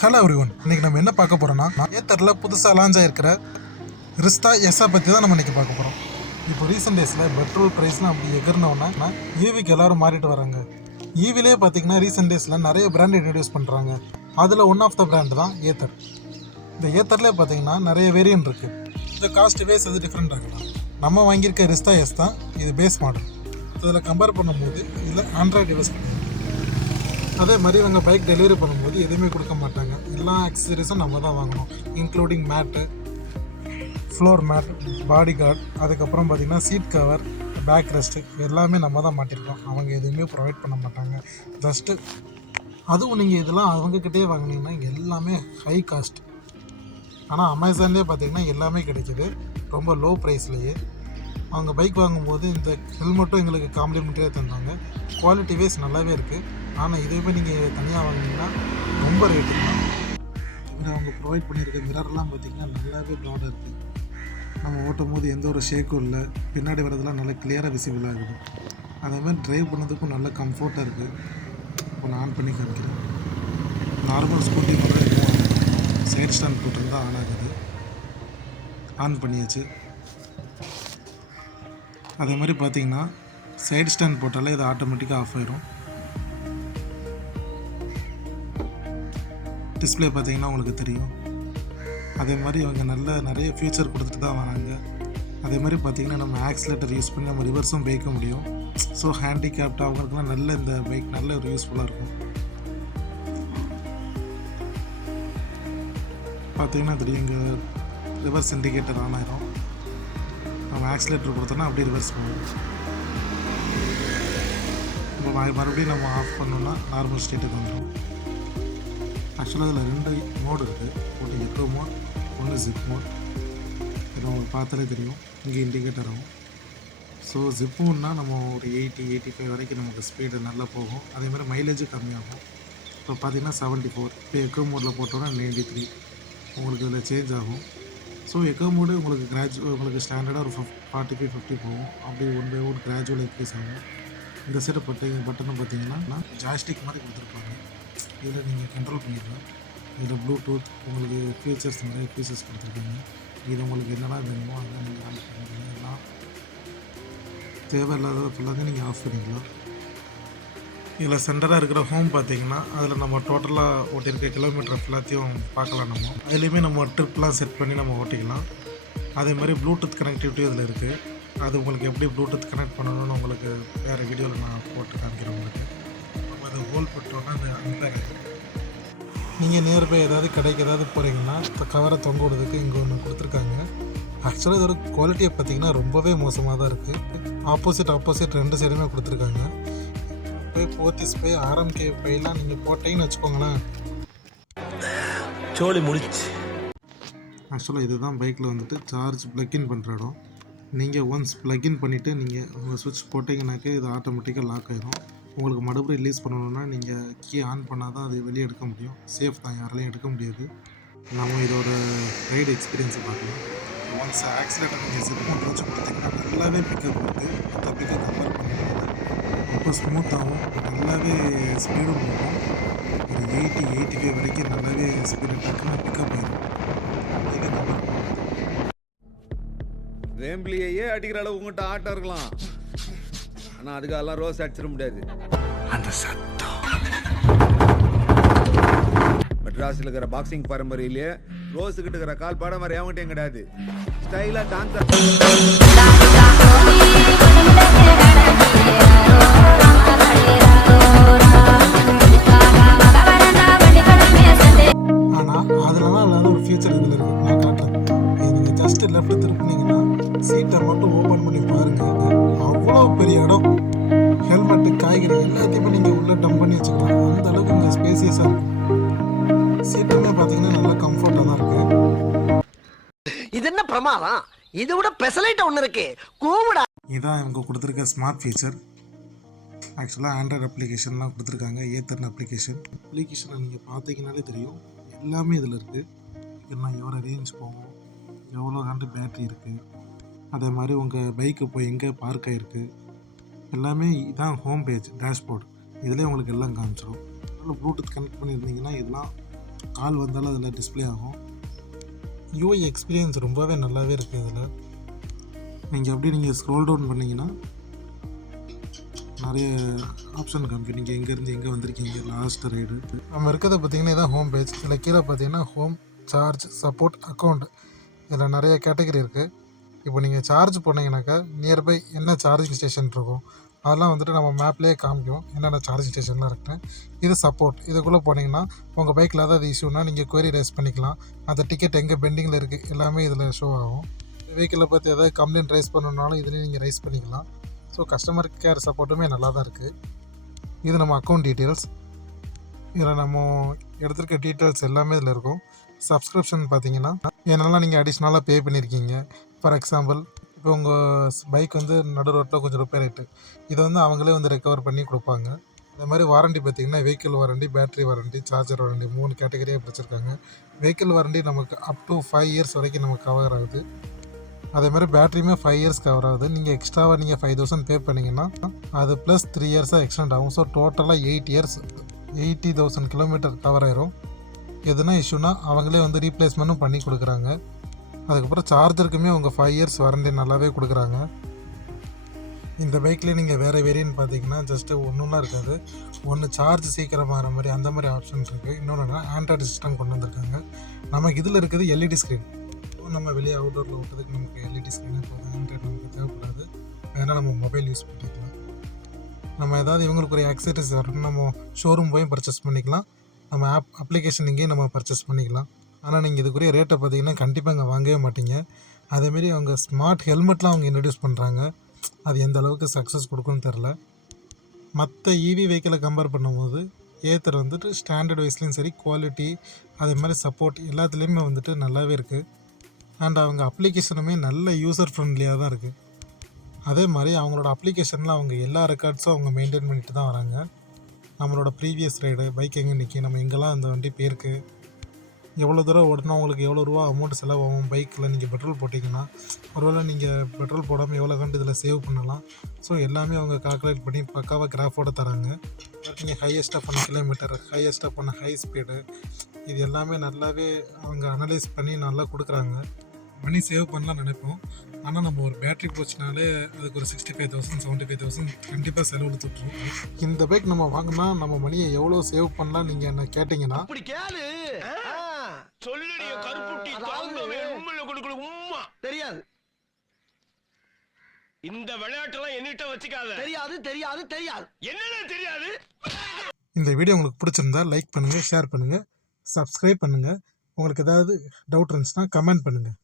Hello everyone, இன்னைக்கு நம்ம என்ன பார்க்க போகிறோம்னா ஏத்தரில் புதுசாக லான்ச் ஆகிருக்கிற ரிஸ்டா எஸ்ஸை பற்றி தான் நம்ம இன்றைக்கி பார்க்க போகிறோம். இப்போ ரீசெண்ட் டேஸில் பெட்ரோல் ப்ரைஸ்லாம் அப்படி எகிர்னோன்னா ஈவிக்கு எல்லோரும் மாறிட்டு வராங்க. ஈவிலே பார்த்தீங்கன்னா ரீசெண்ட் டேஸில் நிறைய பிராண்ட் இன்ட்ரடியூஸ் பண்ணுறாங்க. அதில் ஒன் ஆஃப் த பிராண்ட் தான் ஏத்தர். இந்த ஏத்தர்லேயே பார்த்தீங்கன்னா நிறைய வேரியன்ட் இருக்குது. இந்த காஸ்ட் பேஸ் அது டிஃப்ரெண்ட் ஆகலாம். நம்ம வாங்கியிருக்க ரிஸ்டா எஸ் தான் இது பேஸ் மாடல். இதில் கம்பேர் பண்ணும்போது இதில் ஆண்ட்ராய்டு டிவைஸ் கிடையாது. அதே மாதிரி இவங்க பைக் டெலிவரி பண்ணும்போது எதுவுமே கொடுக்க மாட்டாங்க. எல்லா அக்சசரிஸும் நம்ம தான் வாங்கணும், இன்க்ளூடிங் மேட்டு, ஃப்ளோர் மேட், பாடி கார்டு, அதுக்கப்புறம் பார்த்திங்கன்னா சீட் கவர், பேக் ரெஸ்ட்டு எல்லாமே நம்ம தான் மாட்டியிருக்கோம். அவங்க எதுவுமே ப்ரொவைட் பண்ண மாட்டாங்க. ஜஸ்ட்டு அதுவும் நீங்கள் இதெல்லாம் அவங்கக்கிட்டே வாங்கினீங்கன்னா எல்லாமே ஹை காஸ்ட். ஆனால் அமேசான்லேயே பார்த்திங்கன்னா எல்லாமே கிடைக்கிது ரொம்ப லோ ப்ரைஸ்லேயே. அவங்க பைக் வாங்கும்போது இந்த ஹெல்மெட்டும் எங்களுக்கு காம்ப்ளிமெண்ட்டரியாக தந்தாங்க. குவாலிட்டி வைஸ் நல்லாவே இருக்குது. ஆனால் இதுவுமே நீங்கள் தனியாக வாங்கினீங்கன்னா ரொம்ப ரேட்டு தான். இதில் அவங்க ப்ரொவைட் பண்ணியிருக்க மிரர்லாம் பார்த்திங்கன்னா நல்லாவே ப்ராடாக இருக்குது. நம்ம ஓட்டும் போது எந்த ஒரு ஷேக்கும் இல்லை. பின்னாடி வரதெல்லாம் நல்லா கிளியராக விசிபிள் ஆகுது. அதேமாதிரி ட்ரைவ் பண்ணதுக்கும் நல்ல கம்ஃபர்ட்டாக இருக்குது. இப்போ நான் ஆன் பண்ணி காமிக்கிறேன். நார்மல் ஸ்கூட்டி மாதிரி சைட் ஸ்டாண்ட் போட்டிருந்தால் ஆன் ஆகுது. ஆன் பண்ணியாச்சு. அதே மாதிரி பார்த்திங்கன்னா சைடு ஸ்டாண்ட் போட்டாலே இது ஆட்டோமேட்டிக்காக ஆஃப் ஆயிரும். டிஸ்பிளே பார்த்திங்கன்னா உங்களுக்கு தெரியும். அதே மாதிரி அவங்க நிறைய ஃபீச்சர் கொடுத்துட்டு தான் வராங்க. அதே மாதிரி பார்த்திங்கன்னா நம்ம ஆக்சிலேட்டர் யூஸ் பண்ணி நம்ம ரிவர்ஸும் வைக்க முடியும். ஸோ ஹேண்டிகேப்ட் அவங்களுக்குலாம் இந்த பைக் நல்ல ஒரு யூஸ்ஃபுல்லாக இருக்கும். பார்த்திங்கன்னா தெரியும், இங்கே ரிவர்ஸ் இண்டிகேட்டர் ஆன் ஆயிரும். நம்ம ஆக்சிலேட்டர் கொடுத்தோன்னா அப்படியே ரிவர்ஸ் பண்ணுவோம். இப்போ மறுபடியும் நம்ம ஆஃப் பண்ணோன்னா நார்மல் ஸ்டேட்டுக்கு வந்துடும். ஆக்சுவலாக அதில் 2 மோடு இருக்குது. ஒன்று எக்கோ மோட், ஒன்று ஜிப் மோட். இதை உங்களுக்கு பார்த்தாலே தெரியும், இங்கே இண்டிகேட்டர் ஆகும். ஸோ ஜிப்புன்னா நம்ம ஒரு 80-85 வரைக்கும் நமக்கு ஸ்பீடு நல்லா போகும். அதேமாதிரி மைலேஜும் கம்மியாகும். இப்போ பார்த்திங்கன்னா 74. இப்போ எக்கோ மோடில் போட்டோன்னா 93 உங்களுக்கு இதில் சேஞ்ச் ஆகும். ஸோ எக்கோ மோடு உங்களுக்கு ஸ்டாண்டர்டாக ஒரு 45-50 போகும். அப்படியே 1 by 1 கிராஜுவல் இன்க்ரீஸ் ஆகும். இந்த சைடு பட்டனை பார்த்தீங்கன்னா ஜாய்ஸ்டிக் மாதிரி கொடுத்துருப்பாங்க. இதில் நீங்கள் கண்ட்ரோல் பண்ணிடலாம். இதில் ப்ளூடூத் உங்களுக்கு நிறைய ஃபீச்சர்ஸ் கொடுத்துருக்கீங்க. இது உங்களுக்கு என்னெல்லாம் வேணுமோ அதெல்லாம் நீங்கள் ஆன் பண்ணிக்கலாம். எல்லாம் தேவையில்லாத ஃபுல்லாக நீங்கள் ஆஃப் பண்ணிக்கலாம். இதில் சென்டராக இருக்கிற ஹோம் பார்த்திங்கன்னா அதில் நம்ம டோட்டலாக ஓட்டியிருக்க கிலோமீட்டர் ஃபுல்லாத்தையும் பார்க்கலாம். நம்ம அதுலேயுமே நம்ம ட்ரிப்லாம் செட் பண்ணி நம்ம ஓட்டிக்கலாம். அதே மாதிரி ப்ளூடூத் கனெக்டிவிட்டி இதில் இருக்குது. அது உங்களுக்கு எப்படி ப்ளூடூத் கனெக்ட் பண்ணணும்னு உங்களுக்கு வேறு வீடியோவில் நான் போட்டு காமிக்கிறேன். உங்களுக்கு நம்ம அதை ஹோல் போட்டோன்னா அது அன்பேர் ஆகிடும். நீங்கள் நியர்பை ஏதாவது கடைக்கு ஏதாவது போகிறீங்கன்னா இப்போ கவரை தொங்க விடுறதுக்கு இங்கே ஒன்று கொடுத்துருக்காங்க. ஆக்சுவலாக இதோட குவாலிட்டியை பார்த்திங்கன்னா ரொம்பவே மோசமாக தான் இருக்குது. ஆப்போசிட் 2 சைடுமே கொடுத்துருக்காங்க. போய் போத்திஸ் போய் RMK போயெல்லாம் நீங்கள் போட்டீங்கன்னு வச்சுக்கோங்களேன், சோழி முடிச்சு. ஆக்சுவலாக இதுதான் பைக்கில் வந்துட்டு சார்ஜ் ப்ளக்இன் பண்ணுற இடம். நீங்கள் ஒன்ஸ் ப்ளக்இன் பண்ணிவிட்டு நீங்கள் உங்கள் சுவிட்ச் போட்டிங்கனாக்கே இது ஆட்டோமேட்டிக்காக லாக் ஆகிடும். உங்களுக்கு மறுபடியும் ரிலீஸ் பண்ணணுன்னா நீங்கள் கீ ஆன் பண்ணால் தான் அது வெளியே எடுக்க முடியும். சேஃப் தான், யாராலையும் எடுக்க முடியாது. நம்ம இதோட ரைடு எக்ஸ்பீரியன்ஸை பார்க்கலாம். ஒன்ஸ் ஆக்சிலேட்டர் நீங்கள் ஜிப் மோட் வச்சு கொடுத்தீங்கன்னா நல்லாவே பிக்கப் இருக்குது. மற்ற பிக்கப் கம்பேர் பண்ணும்போது ரொம்ப ஸ்மூத்தாகவும் நல்லாவே ஸ்பீடும் போகும். ஒரு 80-85 வரைக்கும் நல்லாவே ஸ்பீடு டக்குன்னு பிக்கப் ஆகிடும். இது கம்பேர் பண்ணுவோம். வேம்பிலியே அடிக்கிற அளவு உங்கள்கிட்ட ஆட்டம் இருக்கலாம். ஆனால் அதுக்கெல்லாம் ரோஸ் அடிச்சிட முடியாது. அந்த சத்தம் மெட்ராஸில் இருக்கிற பாக்ஸிங் பரம்பரையிலேயே ரோஸு கிட்ட இருக்கிற கால் பாடம் மாதிரி அவங்ககிட்டயும் கிடையாது. ஸ்டைலாக டான்ஸ் லெஃப்ட் திருப்பினீங்கன்னா சீட்டை மட்டும் ஓப்பன் பண்ணி பாருங்கள். அவ்வளோ பெரிய இடம். ஹெல்மெட்டு, காய்கறி எல்லாத்தையுமே நீங்கள் உள்ளே டம்ப் பண்ணி வச்சுக்கலாம். அந்த அளவுக்கு இங்கே ஸ்பேசியஸாக இருக்கும். சீட்டுமே பார்த்தீங்கன்னா நல்லா கம்ஃபர்ட்டாக தான் இருக்குது. இது என்ன பிரமாதம்? இதை விட பெசலைட் ஒன்று இருக்கு. கூவிடா. இதான் இவங்க கொடுத்துருக்க ஸ்மார்ட் ஃபீச்சர். ஆக்சுவலாக ஆண்ட்ராய்டு அப்ளிகேஷன்லாம் கொடுத்துருக்காங்க. ஏத்தர்னு அப்ளிகேஷனை நீங்கள் பார்த்தீங்கன்னாலே தெரியும், எல்லாமே இதில் இருக்குது. இல்லைனா எவ்வளோ ரேஞ்ச் போகும், எவ்வளோ பேட்டரி இருக்குது, அதே மாதிரி உங்கள் பைக்கு போய் எங்கே பார்க் ஆகிருக்கு, எல்லாமே இதான் ஹோம் பேஜ் டேஷ்போர்டு. இதிலே உங்களுக்கு எல்லாம் காமிச்சிடும். ப்ளூடூத் கனெக்ட் பண்ணியிருந்தீங்கன்னா இதெல்லாம் கால் வந்தாலும் அதில் டிஸ்ப்ளே ஆகும். யூஐ எக்ஸ்பீரியன்ஸ் ரொம்பவே நல்லாவே இருக்குது இதில். நீங்கள் ஸ்க்ரோல் டவுன் பண்ணிங்கன்னா நிறைய ஆப்ஷன் காமிக்கும். நீங்கள் எங்கேருந்து எங்கே வந்திருக்கீங்க, லாஸ்ட் ரைடு. நம்ம இருக்கிறத பார்த்தீங்கன்னா இதான் ஹோம் பேஜ். இதில் கீழே பார்த்தீங்கன்னா ஹோம், சார்ஜ், சப்போர்ட், அக்கௌண்ட், இதில் நிறைய கேட்டகரி இருக்குது. இப்போ நீங்கள் சார்ஜ் போனீங்கன்னாக்கா நியர்பை என்ன சார்ஜிங் ஸ்டேஷன் இருக்கும் அதெல்லாம் வந்துட்டு நம்ம மேப்லேயே காமிக்கும் என்னென்ன சார்ஜிங் ஸ்டேஷன்லாம் இருக்குன்னு. இது சப்போர்ட். இதுக்குள்ளே போனீங்கன்னா உங்கள் பைக்கில் ஏதாவது இஷ்யூனா நீங்கள் query ரைஸ் பண்ணிக்கலாம். அந்த டிக்கெட் எங்கே பெண்டிங்கில் இருக்குது எல்லாமே இதில் ஷோ ஆகும். வெஹிக்கிளை பற்றி ஏதாவது கம்ப்ளைண்ட் ரைஸ் பண்ணணுன்னாலும் இதுலேயும் நீங்கள் ரைஸ் பண்ணிக்கலாம். ஸோ கஸ்டமர் கேர் சப்போர்ட்டுமே நல்லா தான் இருக்குது. இது நம்ம அக்கௌண்ட் டீட்டெயில்ஸ். இதில் நம்ம எடுத்திருக்க டீட்டெயில்ஸ் எல்லாமே இதில் இருக்கும். சப்ஸ்கிரிப்ஷன் பார்த்தீங்கன்னா என்னெல்லாம் நீங்கள் அடிஷ்னலாக பே பண்ணியிருக்கீங்க. ஃபார் எக்ஸாம்பிள் இப்போ உங்கள் பைக் வந்து நடு ரோட்டில் கொஞ்சம் ரிப்பேர் ஆகிட்டு இதை வந்து அவங்களே வந்து ரெக்கவர் பண்ணி கொடுப்பாங்க. இந்த மாதிரி வாரண்டி பார்த்திங்கன்னா vehicle warranty, battery warranty, charger warranty 3 கேட்டகரியாக பிடிச்சிருக்காங்க. வெஹிக்கிள் வாரண்டி நமக்கு அப் டு 5 இயர்ஸ் வரைக்கும் நமக்கு கவர் ஆகுது. அதே மாதிரி பேட்டரியுமே 5 இயர்ஸ் கவர் ஆகுது. நீங்கள் எக்ஸ்ட்ராவாக நீங்கள் 5000 பே பண்ணிங்கன்னா அது ப்ளஸ் 3 இயர்ஸாக எக்ஸ்டெண்ட் ஆகும். ஸோ டோட்டலாக 8 இயர்ஸ் 80,000 கிலோமீட்டர் கவர் ஆயிரும். எதுனா இஷ்யூனா அவங்களே வந்து ரீப்ளேஸ்மெண்ட்டும் பண்ணி கொடுக்குறாங்க. அதுக்கப்புறம் சார்ஜருக்குமே அவங்க 5 இயர்ஸ் வாரண்டி நல்லாவே கொடுக்குறாங்க. இந்த பைக்லேயே நீங்கள் வேறு வேரியன்ட் பார்த்தீங்கன்னா ஜஸ்ட்டு ஒன்றுலாம் இருக்காது. ஒன்று சார்ஜ் சீக்கிரம் ஆகிற மாதிரி அந்த மாதிரி ஆப்ஷன் இருக்குது. இன்னொன்று ஆண்ட்ராய்டு சிஸ்டம் கொண்டு வந்திருக்காங்க. நமக்கு இதில் இருக்குது எல்இடி ஸ்க்ரீன். நம்ம வெளியே அவுட்டோரில் விட்டதுக்கு நமக்கு எல்இடி ஸ்க்ரீனே போதும். ஆண்ட்ராய்டு நமக்கு தேவைப்படாது. அதனால் நம்ம மொபைல் யூஸ் பண்ணிக்கலாம். நம்ம ஏதாவது இவங்களுக்கு ஒரு ஆக்சசரிஸ் வரணும் நம்ம ஷோரூம் போய் பர்ச்சேஸ் பண்ணிக்கலாம். நம்ம அப்ளிகேஷன் இங்கேயும் நம்ம பர்ச்சேஸ் பண்ணிக்கலாம். ஆனால் நீங்கள் இதுக்குரிய ரேட்டை பார்த்தீங்கன்னா கண்டிப்பாக இங்கே வாங்கவே மாட்டீங்க. அதேமாரி அவங்க ஸ்மார்ட் ஹெல்மெட்லாம் அவங்க இன்ட்ரடியூஸ் பண்ணுறாங்க. அது எந்த அளவுக்கு சக்ஸஸ் கொடுக்குன்னு தெரில. மற்ற இவி வெஹிக்கிளை கம்பேர் பண்ணும்போது ஏத்தர் வந்துட்டு ஸ்டாண்டர்ட் வைஸ்லேயும் சரி, குவாலிட்டி, அதே மாதிரி சப்போர்ட் எல்லாத்துலேயுமே வந்துட்டு நல்லாவே இருக்குது. அண்ட் அவங்க அப்ளிகேஷனுமே நல்ல யூசர் ஃப்ரெண்ட்லியாக தான் இருக்குது. அதே மாதிரி அவங்களோட அப்ளிகேஷனில் அவங்க எல்லா ரெக்கார்ட்ஸும் அவங்க மெயின்டைன் பண்ணிட்டு தான் வராங்க. நம்மளோட ப்ரீவியஸ் ரைடு, பைக் எங்கே நிற்கி, நம்ம எங்கெல்லாம் அந்த வண்டி போயிருக்கு, எவ்வளோ தூரம் ஓட்டினா உங்களுக்கு எவ்வளோ ரூபா அமௌண்ட் செலவாகும், பைக்கில் நீங்கள் பெட்ரோல் போட்டிங்கன்னா ஒருவேளை நீங்கள் பெட்ரோல் போடாமல் எவ்வளோ கண்டு இதில் சேவ் பண்ணலாம். ஸோ எல்லாமே அவங்க கால்குலேட் பண்ணி பக்காவாக கிராஃபோட தராங்க. நீங்கள் ஹையஸ்ட்டாக பண்ண கிலோமீட்டர், ஹையஸ்ட்டாக பண்ண ஹை ஸ்பீடு, இது எல்லாமே நல்லாவே அவங்க அனலைஸ் பண்ணி நல்லா கொடுக்குறாங்க. மணி சேவ் பண்ணலாம் நினைப்போம். ஆனால் நம்ம ஒரு பேட்ரி போச்சுனாலே அதுக்கு ஒரு 65,000 75,000 கண்டிப்பாக செலவு தொட்டுரும். இந்த பைக் நம்ம வாங்கினா நம்ம மணியை எவ்வளோ சேவ் பண்ணலாம் நீங்கள் என்ன கேட்டிங்கன்னா அப்படி கேளு. சொல்லுடைய கருப்புட்டி தாங்கவே உண்மையில கொடுக்கல உம்மா தெரியாது இந்த விளையாட்டெல்லாம் என்னிட்ட வச்சுக்காத. தெரியாது தெரியாது தெரியாது என்னன்னு தெரியாது. இந்த வீடியோ உங்களுக்கு பிடிச்சிருந்தா லைக் பண்ணுங்கள், ஷேர் பண்ணுங்கள், சப்ஸ்கிரைப் பண்ணுங்கள். உங்களுக்கு ஏதாவது டவுட் இருந்துச்சுன்னா கமெண்ட் பண்ணுங்கள்.